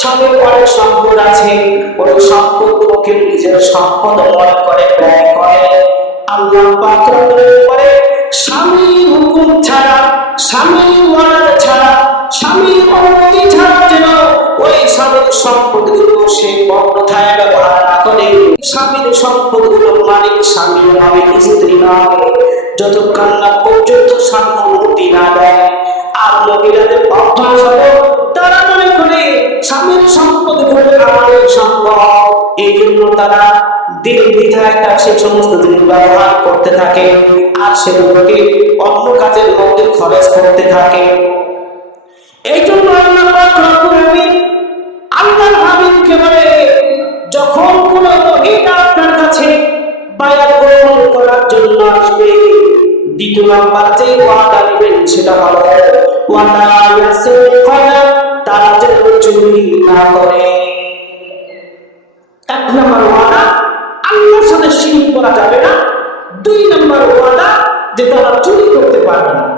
স্বামীর অনেক সম্পদ আছে। ওই সম্পদগুলোকে নিজের সম্পদ মনে করে, ব্যয় করে। আল্লাহ পাক রব্বুল করে স্বামীর হুকুম ছাড়া স্বামীর ওয়াদ ছাড়া স্বামীর অনুমতি ছাড়া যেন ওই স্বামীর সম্পদগুলো সে অন্যথায় ব্যবহার না করে। স্বামীর সম্পদগুলো মালিক, স্বামী নয় স্ত্রী নয় যতক্ষণ না পর্যন্ত স্বামী অনুমতি না দেয়, আর মহিলাদের অভ্যাস হবে স্বামীর সম্পদগুলো আমাদের এই জন্য তারা তার সেই সমস্ত করতে থাকে আর সেগুলোকে অন্য কাজের মধ্যে খরচ করতে থাকে। এই জন্য আল্লাহ যখন কোন আপনার কাছে বায়াত গ্রহণ করার জন্য আসবে, দ্বিতীয় নাম্বার যে ওয়াদা নেবেন সেটা হলো, ওয়াদা তারা যেন চুরি না করে। এক নম্বর ওয়াদা, আল্লাহর সাথে শিরিক করা যাবে না। দুই নম্বর ওয়াদা যে তারা চুরি করতে পারবে না।